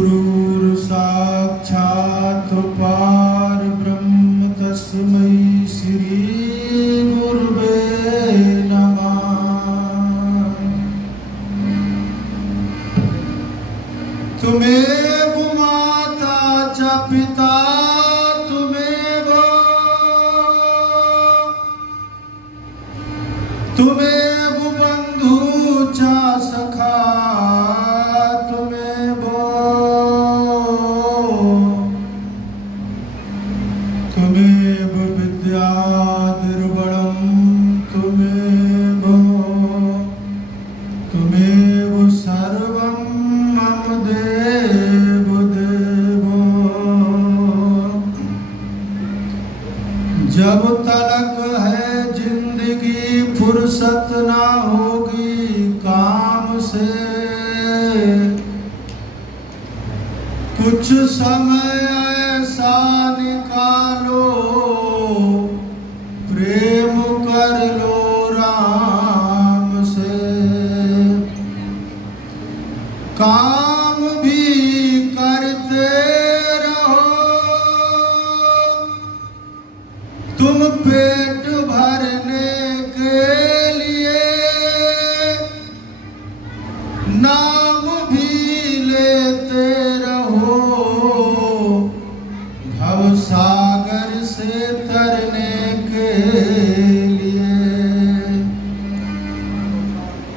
गुरुर् साक्षात् परब्रह्म तस्मै श्री गुरुवे नमः। त्वमेव माता च पिता त्वमेव बंधु च सखा त्वमेव विद्या निर्बणं त्वमेव सर्वं मम देव देवो। जब तलक है जिंदगी फुर्सत ना होगी काम से, कुछ समय ऐसा निकालो प्रेम कर लो राम से। काम भी करते रहो तुम पेट भरने के लिए, नाम भी लेते रहो भव सागर से तरने के लिए।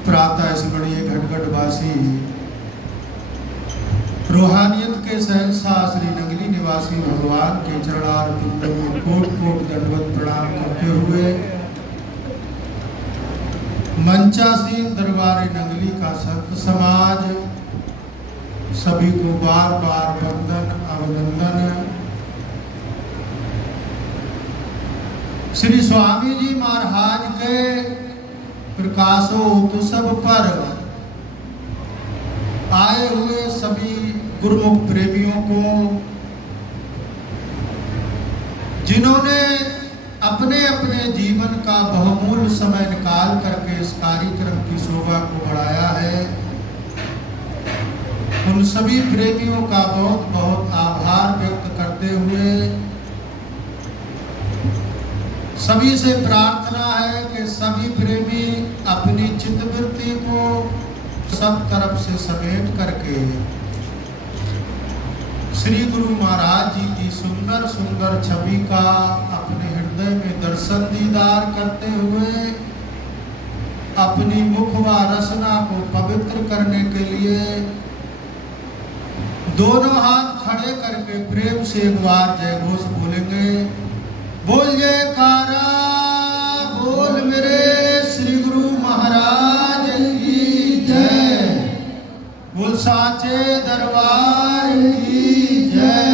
प्रातः स्मरणीय घटघटवासी रूहानियत के शहंशाह श्री नंगली निवासी भगवान के चरणार बिंदु में कोट कोट दंडवत प्रणाम करते हुए मंचासीन दरबार नंगली का संत समाज सभी को बार बार वंदन अभिनंदन। श्री स्वामी जी महाराज के प्रकाशोत्सव पर आए हुए सभी गुरुमुख प्रेमियों को, जिन्होंने अपने अपने जीवन का बहुमूल्य समय निकाल करके इस कार्यक्रम की शोभा को बढ़ाया है, उन सभी प्रेमियों का बहुत बहुत आभार व्यक्त करते हुए सभी से प्रार्थना है कि सभी प्रेमी अपनी चित्तवृत्ति को सब तरफ से समेट करके श्री गुरु महाराज जी की सुंदर सुंदर छवि का अपने हृदय में दर्शन दीदार करते हुए अपनी मुख व रसना को पवित्र करने के लिए दोनों हाथ खड़े करके प्रेम से एक बार जय घोष बोलेंगे। बोल जयकारा बोल मेरे श्री गुरु महाराज की जय, बोल साचे दरबार की जय,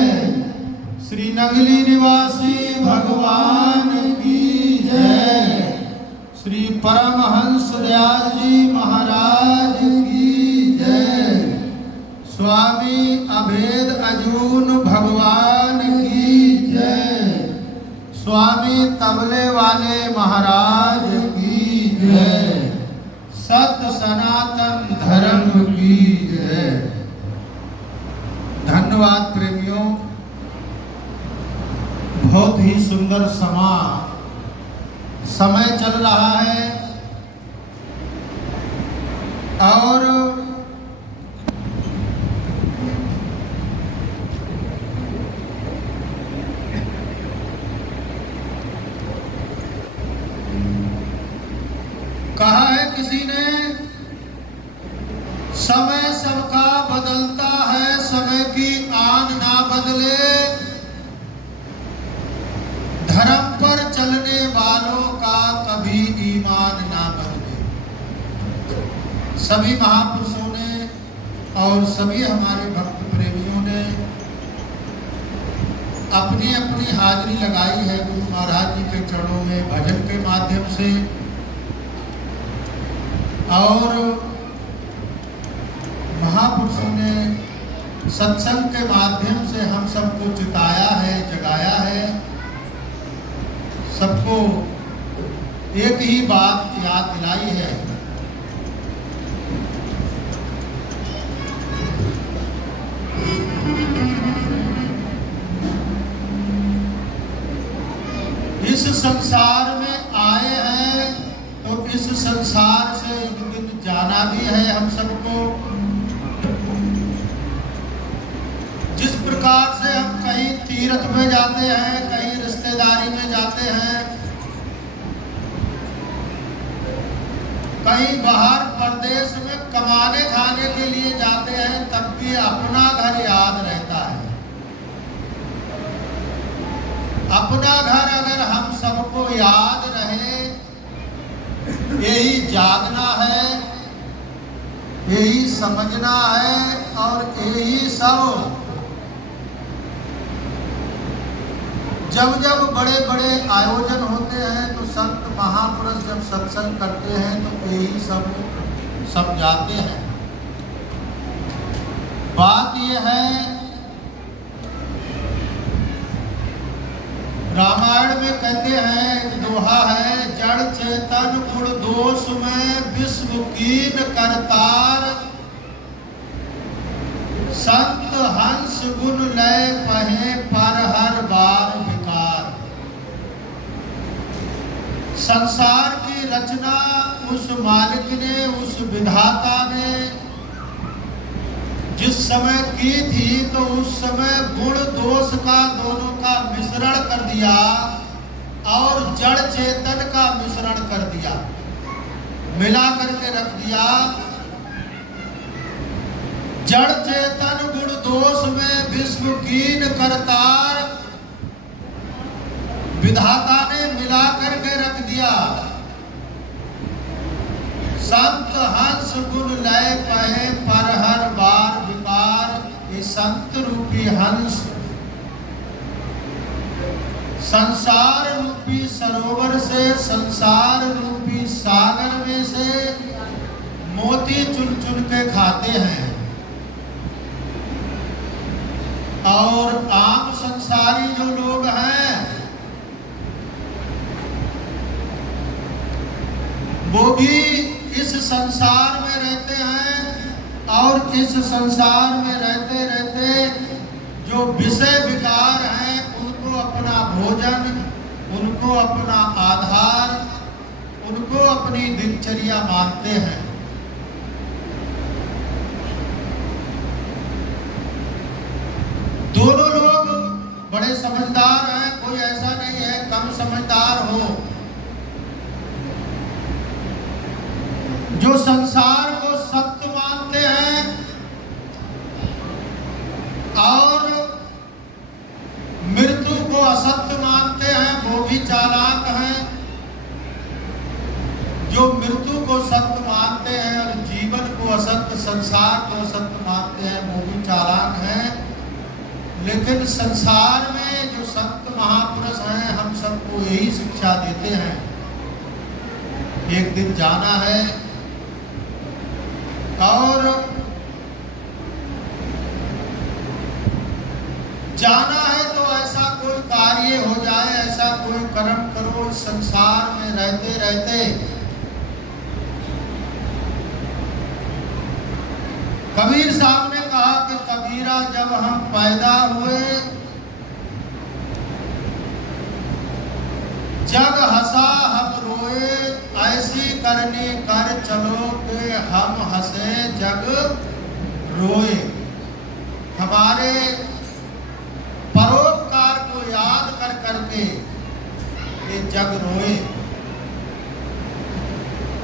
श्री नंगली निवासी भगवान की जय, श्री परमहंस दयाल जी महाराज की जय, स्वामी अभेद अजून भगवान की जय, स्वामी तबले वाले महाराज की जय, सत्य सनातन धर्म की जय। धन्यवाद प्रेमियों, बहुत ही सुंदर समय चल रहा है और कहा है किसी ने, समय सबका बदलता है, समय की आन ना बदले, धर्म पर चलने वालों का कभी ईमान ना बदले। सभी महापुरुषों ने और सभी हमारे भक्त प्रेमियों ने अपनी अपनी हाजिरी लगाई है गुरु महाराज जी के चरणों में भजन के माध्यम से, और महापुरुषों ने सत्संग के माध्यम से हम सबको चिताया है, जगाया है। सबको एक ही बात याद दिलाई है जाना भी है हम सबको। जिस प्रकार से हम कहीं तीर्थ में जाते हैं, कहीं रिश्तेदारी में जाते हैं, कहीं बाहर प्रदेश में कमाने खाने के लिए जाते हैं, तब भी अपना घर याद रहता है। अपना घर अगर हम सबको याद रहे, यही जागना है, यही समझना है और यही सब जब जब बड़े बड़े आयोजन होते हैं तो संत महापुरुष जब सत्संग करते हैं तो यही सब समझाते हैं। बात यह है, रामायण में कहते हैं, एक दोहा है, जड़ चेतन गुण दोष में विश्व कीन करतार, संत हंस गुण लय पहे पर हर बार विकार। संसार की रचना उस मालिक ने, उस विधाता ने जिस समय की थी तो उस समय गुण दोष का दोनों का मिश्रण कर दिया और जड़ चेतन का मिश्रण कर दिया, मिला करके रख दिया। जड़ चेतन गुण दोष में विश्व कीन करतार, विधाता ने मिला करके रख दिया। संत हंस गुण लय पहे पर हर बार विकार। ये संत रूपी हंस संसार रूपी सरोवर से, संसार रूपी सागर में से मोती चुन चुन के खाते हैं और आम संसारी जो लोग हैं वो भी इस संसार में रहते हैं और इस संसार में रहते रहते जो विषय विकार हैं उनको अपना भोजन, उनको अपना आधार, उनको अपनी दिनचर्या मानते हैं। दोनों लोग बड़े समझदार हैं, कोई ऐसा नहीं है कम समझदार हो। जो संसार को सत्य मानते हैं और मृत्यु को असत्य मानते हैं वो भी चालाक हैं। जो मृत्यु को सत्य मानते हैं और जीवन को असत्य, संसार को असत्य मानते हैं वो भी चालाक हैं। लेकिन संसार में जो संत महापुरुष हैं हम सबको यही शिक्षा देते हैं, एक दिन जाना है और जाना है तो ऐसा कोई कार्य हो जाए, ऐसा कोई कर्म करो इस संसार में रहते रहते। कबीर साहब ने कहा कि कबीरा जब हम पैदा हुए जग हंसा हम रोए, ऐसी करनी कर चलो कि हम हंसे जग रोए। हमारे परोपकार को याद कर करके ये जग रोए।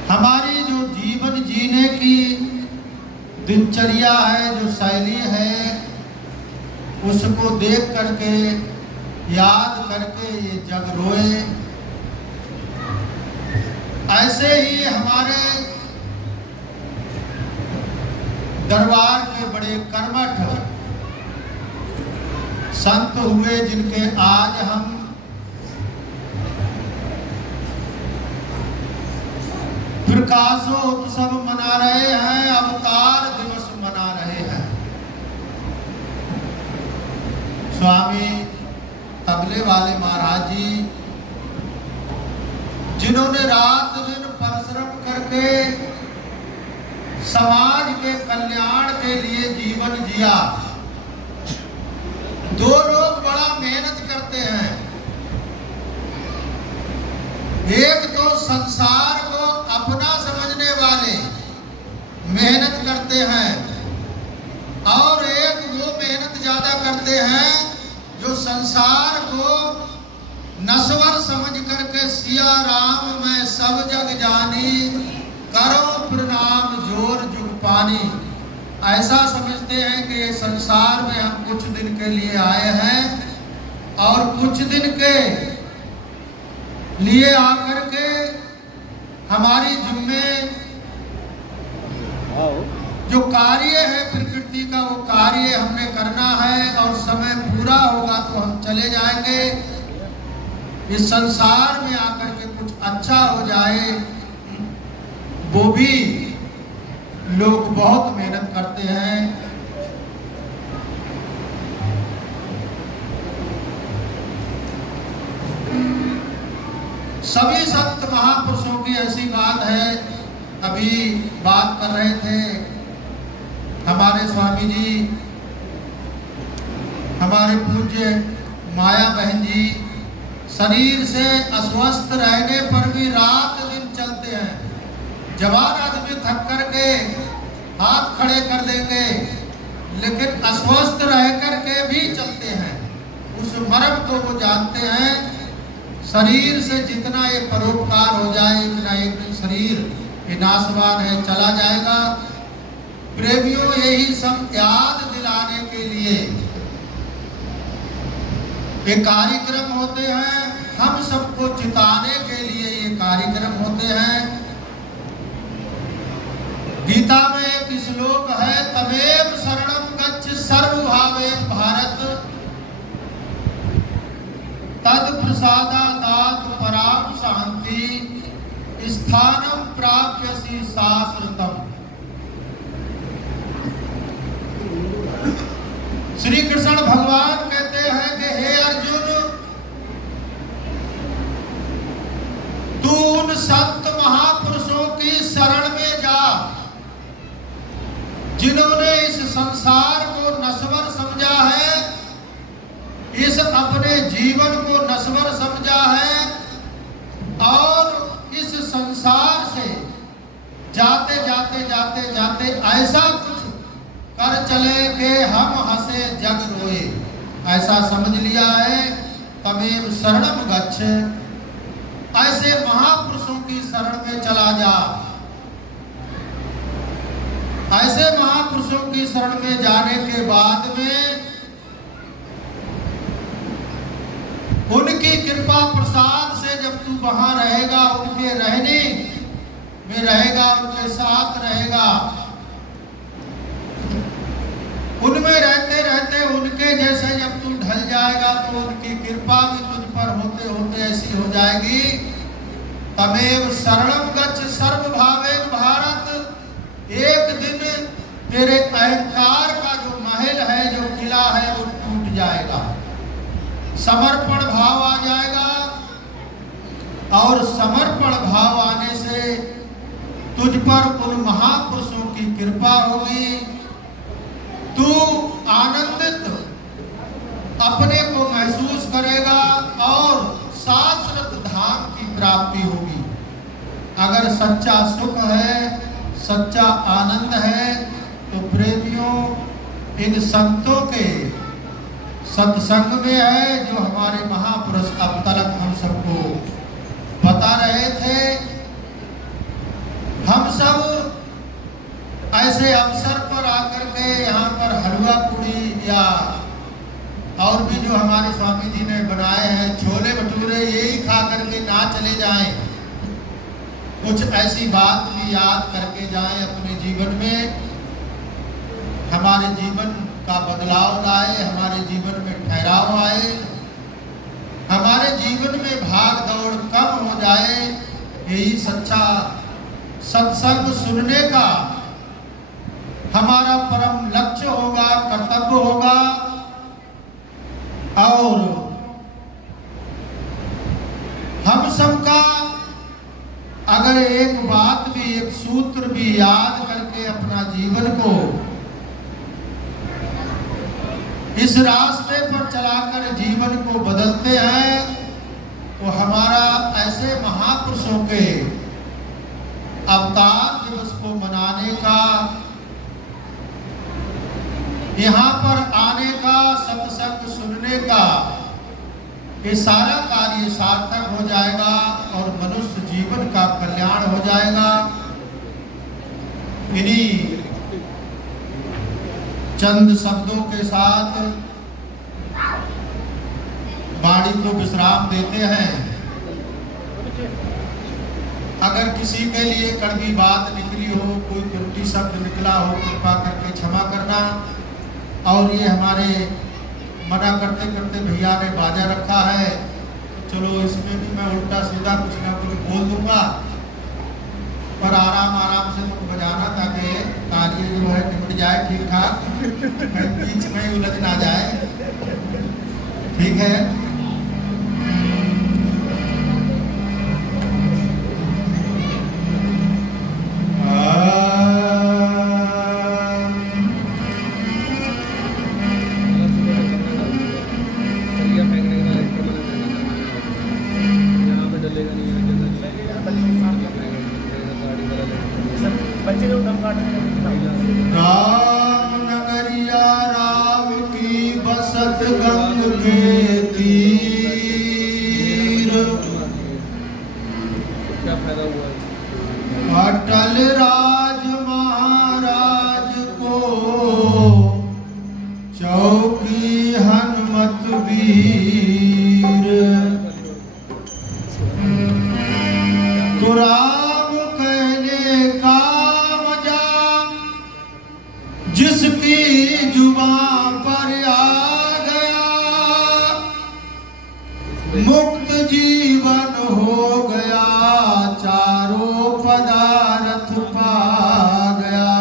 हमारी जो जीवन जीने की दिनचर्या है, जो शैली है, उसको देख करके याद करके ये जग रोए। ऐसे ही हमारे दरबार के बड़े कर्मठ संत हुए जिनके आज हम प्रकाशोत्सव मना रहे हैं, अवतार दिवस मना रहे हैं। स्वामी तबले वाले महाराज जी जिन्होंने रात दिन परिश्रम करके समाज के कल्याण के लिए जीवन जिया। दो लोग बड़ा मेहनत करते हैं, एक तो संसार को अपना समझने वाले ऐसा समझते हैं कि ये संसार में हम कुछ दिन के लिए आए हैं और कुछ दिन के लिए आकर के हमारी जिम्मे जो कार्य है प्रकृति का वो कार्य हमने करना है और समय पूरा होगा तो हम चले जाएंगे। इस संसार में आकर के कुछ अच्छा हो जाए वो भी लोग बहुत मेहनत करते हैं। सभी संत महापुरुषों की ऐसी बात है। अभी बात कर रहे थे हमारे स्वामी जी, हमारे पूज्य माया बहन जी, शरीर से अस्वस्थ रहने पर भी रात दिन चलते हैं। जवान आदमी थक करके हाथ खड़े कर देंगे, लेकिन अस्वस्थ रह करके भी चलते हैं। उस मर्म को वो जानते हैं। शरीर से जितना ये परोपकार हो जाए, इतना एक दिन शरीर ये नाशवान है, चला जाएगा। प्रेमियों, यही सब याद दिलाने के लिए ये कार्यक्रम होते हैं। हम सबको चिताने के लिए ये कार्यक्रम होते हैं। गीता में एक श्लोक है, तमेव शरणं गच्छ सर्वभावेन भारत, तद प्रसादात् पराम शांति, स्थानम प्राप्यसि शाश्वतम्। श्री कृष्ण भगवान कहते हैं कि हे अर्जुन, तू उन संत महापुरुषों की शरण में जा जिन्होंने इस संसार को नश्वर समझा है, इस अपने जीवन को नश्वर समझा है और इस संसार से जाते जाते जाते जाते ऐसा कुछ कर चले कि हम हंसे जग रोए, ऐसा समझ लिया है। तमेव शरणम गच्छ, ऐसे महापुरुषों की शरण में चला जा। ऐसे महापुरुषों की शरण में जाने के बाद में उनकी कृपा प्रसाद से जब तू वहां रहेगा, उनके रहने में रहेगा, उनके साथ रहेगा, उनमें रहते रहते उनके जैसे जब तू ढल जाएगा तो उनकी कृपा भी तुझ पर होते होते ऐसी हो जाएगी। तमेव शरणं गच्छ सर्वभावेन भारत, एक दिन तेरे अहंकार का जो महल है, जो किला है, वो टूट जाएगा। समर्पण भाव आ जाएगा और समर्पण भाव आने से तुझ पर उन महापुरुषों की कृपा होगी। तू आनंदित अपने को महसूस करेगा और शाश्वत धाम की प्राप्ति होगी। अगर सच्चा सुख है, सच्चा आनंद है, तो प्रेमियों इन संतों के सत्संग में है, जो हमारे महापुरुष अब तक हम सबको बता रहे थे। हम सब ऐसे अवसर पर आकर के यहाँ पर हलवा पूड़ी या और भी जो हमारे स्वामी जी ने बनाए हैं छोले भटूरे, यही खा करके ना चले जाएं। कुछ ऐसी बात भी याद करके जाएं अपने जीवन में, हमारे जीवन का बदलाव लाए, हमारे जीवन में ठहराव आए, हमारे जीवन में भाग दौड़ कम हो जाए। यही सच्चा सत्संग सुनने का हमारा परम लक्ष्य होगा, कर्तव्य होगा। और हम सबका अगर एक बात भी, एक सूत्र भी याद करके अपना जीवन को इस रास्ते पर चलाकर जीवन को बदलते हैं, तो हमारा ऐसे महापुरुषों के अवतार दिवस को मनाने का, यहाँ पर आने का, सत्संग सुनने का, ये सारा कार्य सार्थक हो जाएगा और मनुष्य जीवन का कल्याण हो जाएगा। इन्हीं चंद शब्दों के साथ वाणी को विश्राम देते हैं। अगर किसी के लिए कड़वी बात निकली हो, कोई त्रुटि शब्द निकला हो, कृपा करके क्षमा करना। और ये हमारे मना करते करते भैया ने बाजा रखा है, तो चलो इसमें भी मैं उल्टा सीधा कुछ ना कुछ बोल दूंगा, पर आराम आराम से तुम बजाना ताकि कार्य जो है निपट जाए ठीक ठाक, बीच में उलझ ना जाए। ठीक है। राम नगरिया राम की बसत गंग के तीर, अटल राज महाराज को चौकी हनुमत वीर। तो राम कहने का मजा जिसकी जुबां पर आ गया, मुक्त जीवन हो गया, चारों पदार्थ पा गया।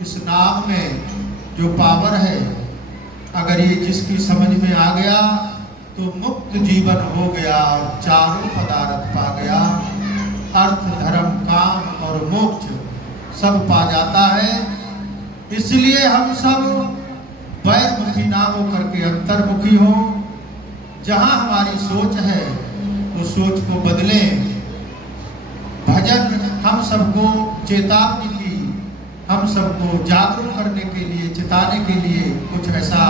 इस नाम में जो पावर है, अगर ये जिसकी समझ में आ गया तो मुक्त जीवन हो गया, चारों पदार्थ पा गया। अर्थ धर्म काम और मोक्ष सब पा जाता है। इसलिए हम सब बैरमुखी ना हो करके अंतर्मुखी हो। जहाँ हमारी सोच है उस सोच को बदलें। भजन हम सबको चेतावनी की, हम सबको जागरूक करने के लिए, चेताने के लिए कुछ ऐसा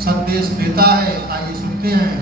संदेश देता है। आइए सुनते हैं।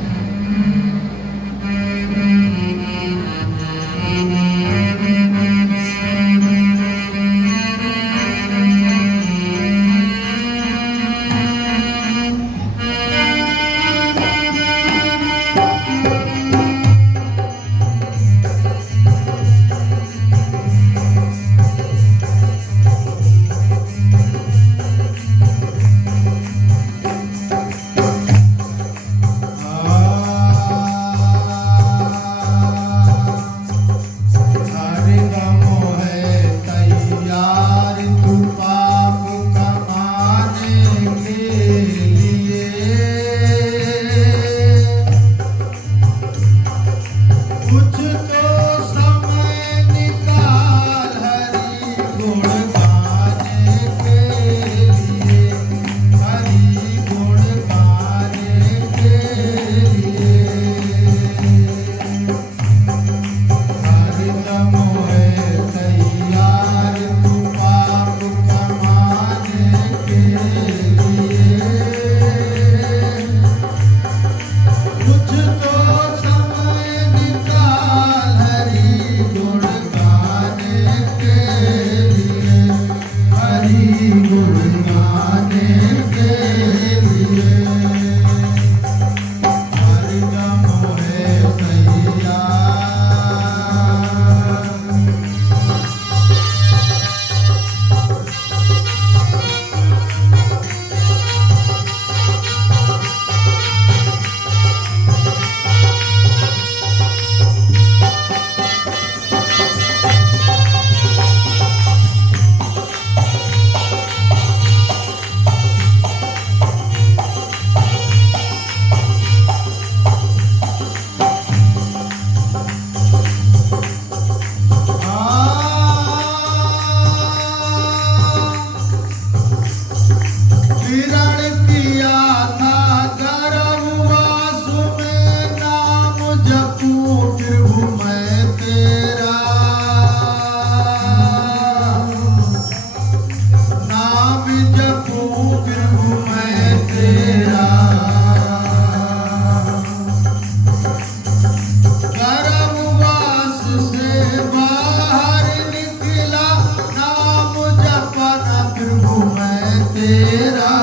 तेरा,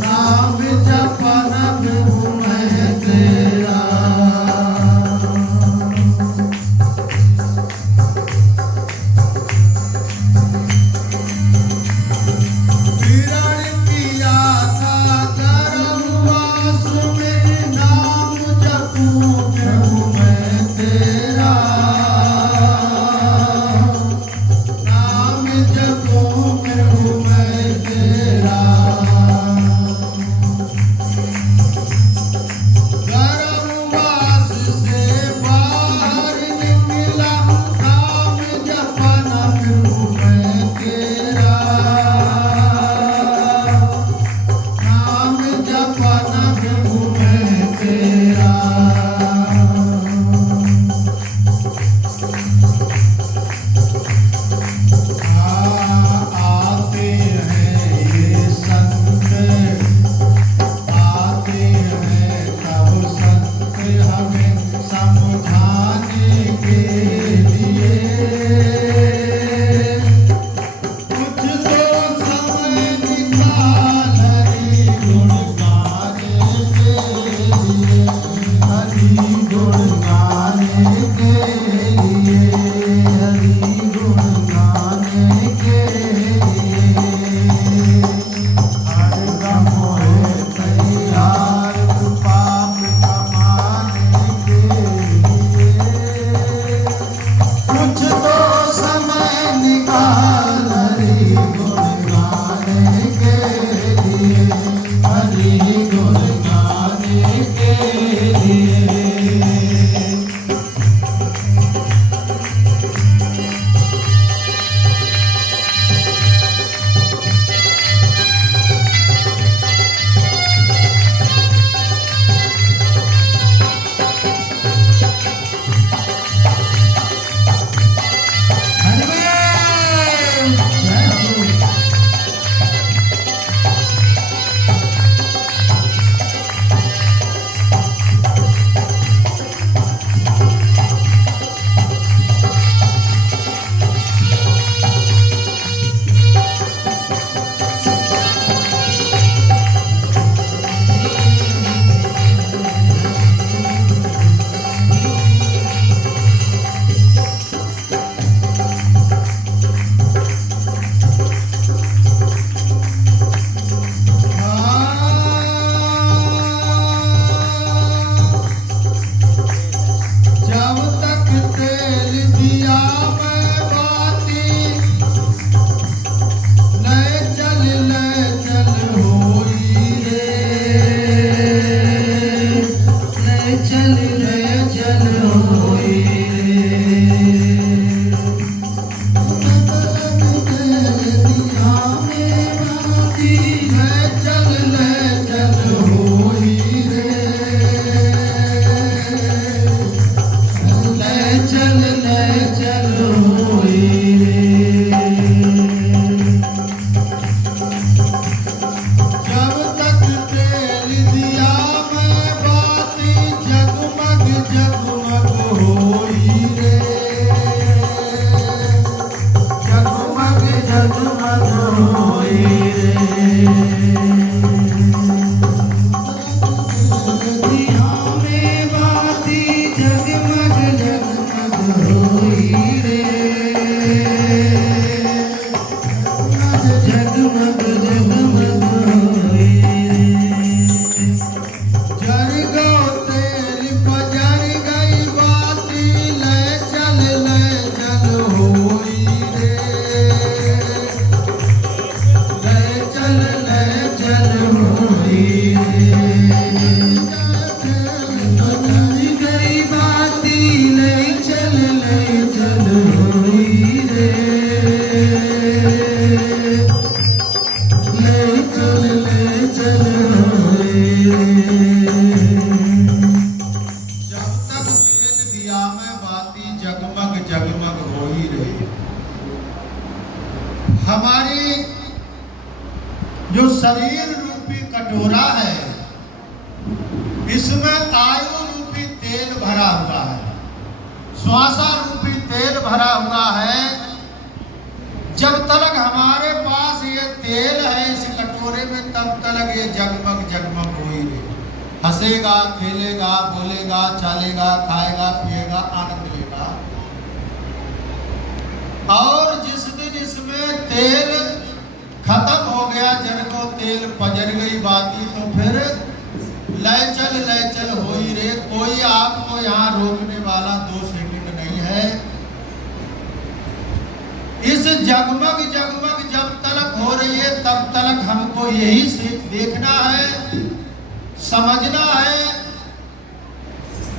नाम जपन प्रभु मैं तेरा। किरण किया था गर्भवास में, नाम जपूं प्रभु मैं तेरा, नाम जपूं प्रभु मैं तेरा। गर्भवास से बाहर निकला, नाम जपना प्रभु मैं तेरा, नाम जपना प्रभु मैं तेरा। आते हैं ये संत, आते हैं तब संत हमें समझाने के लिए। कुछ तो समय निकाल हरि गुण गाने के लिए, हरि गुण गाने के लिए, हरि गुण गाने के लिए। हरदम होए तैयार पाप कमाने के लिए। कुछ तो समय निकाल हरि गुण गाने के लिए, हरि गुण गाने के लिए। हनुमान जय हो। जब तक तेल दिया मैं बाती, ले चल होई रे, ले चल होई रे। तेल दिया मैं बाती, ले चल होई रे, ले चल होई रे। जब तक तेल दिया मैं बाती, जगमग जगमग होई रे, जगमग जगमग होई रे। दिया में बाती जगमग जगमग होई रे, जगमग जगमग होई रे। जर गो तेल पजर गई बाती, ले चल होई रे, ले चल होई रे। पजर गई बाती, ले चल होई रे, ले चल होई रे। जब तक तेल दिया मैं बाती, जगमग जगमग होई रे। हमारी जो शरीर रूपी कटोरा है, इसमें आयु रूपी तेल भरा हुआ है, श्वासा रूपी तेल भरा हुआ है। जगमग जगमग होई रे। हंसेगा, खेलेगा, बोलेगा, चालेगा, खाएगा, पिएगा, आनंद लेगा। और जिस दिन इसमें तेल खत्म हो गया, जन को तेल पजर गई बाती, तो फिर लय चल होई रे। कोई आपको यहाँ रोकने वाला 2 सेकंड नहीं है। इस जगमग जगमग जब तलक हो रही है, तब तलक हमको यही से देखना है, समझना है।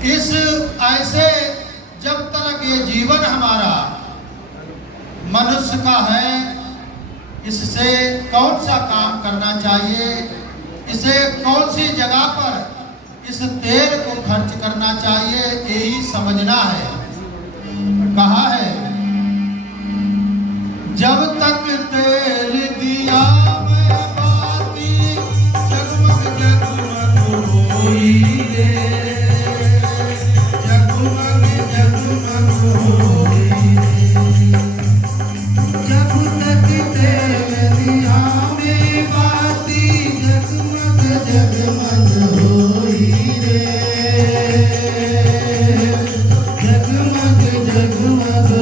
इस ऐसे जब तलक ये जीवन हमारा मनुष्य का है, इससे कौन सा काम करना चाहिए, इसे कौन सी जगह पर इस तेल को खर्च करना चाहिए, यही समझना है। कहा है जब तक तेल दिया मैं बाती, जगमग जगमग होई रे। जगमग जगमग होई रे। जब तक तेल दिया मैं बाती, जगमग जगमग होई रे। जगमग जगमग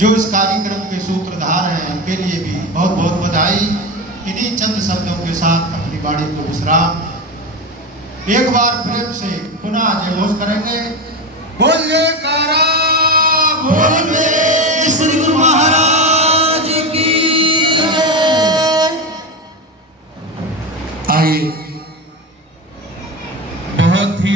जो इस कार्यक्रम के सूत्रधार हैं उनके लिए भी बहुत बहुत बधाई। इन्हीं चंद शब्दों के साथ अपनी वाणी को विश्राम। एक बार प्रेम से पुनः जयघोष करेंगे।